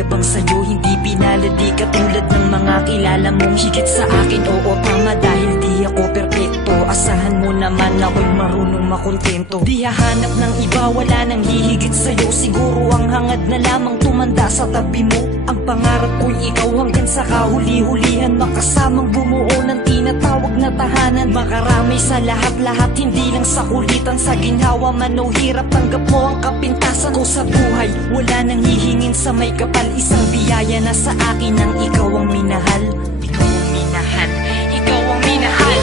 mayabang sa'yo, hindi pinalad, di katulad ng mga kilala mong higit sa akin. Oo, tama, dahil di ako perpekto. Asahan mo naman ako'y marunong makontento. Di hahanap ng iba, wala nang hihigit sa'yo. Siguro ang hangad na lamang tumanda sa tabi mo. Ang pangarap ko'y ikaw hanggang sa kahuli-hulihan, makasamang bumuo ng tinatawag na tahanan. Makaramay sa lahat-lahat, hindi lang sa kulitan. Sa ginhawa man o hirap, tanggap mo ang kapintasan ko sa buhay. Wala nang hihingin sa may kapal, isang biyaya na sa akin ang ikaw ang minahal. Ikaw ang minahal, ikaw ang minahal.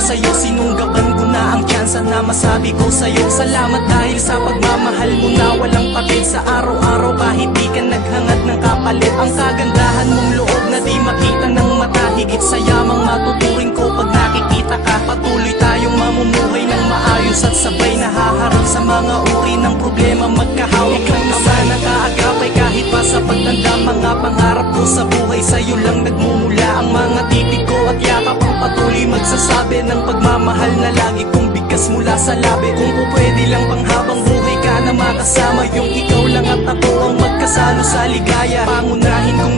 Sa'yo, sinunggaban ko na ang tsansa na masabi ko sa'yo. Salamat dahil sa pagmamahal mo na walang patid. Sa araw-araw kahit di ka naghangad ng kapalit. Ang kagandahan mong loob na di makita ng mata. Higit sa yamang matuturing ko pag nakikita ka. Patuloy tayong mamumuhay ng maayos at sabay nahaharap sa mga uri ng problema. Magkahawak ng ama na kaagapay kahit pa sa pagtanda. Mga pangarap ko sa buhay sa'yo lang nagmumula. Ang mga titig ko at yakap ang patuloy magsasabi ng pagmamahal na lagi kong bigkas mula sa labi. Kung pwede lang pang habang buhay ka na makasama, yung ikaw lang at ako ang magkasalo sa ligaya. Pangunahin kong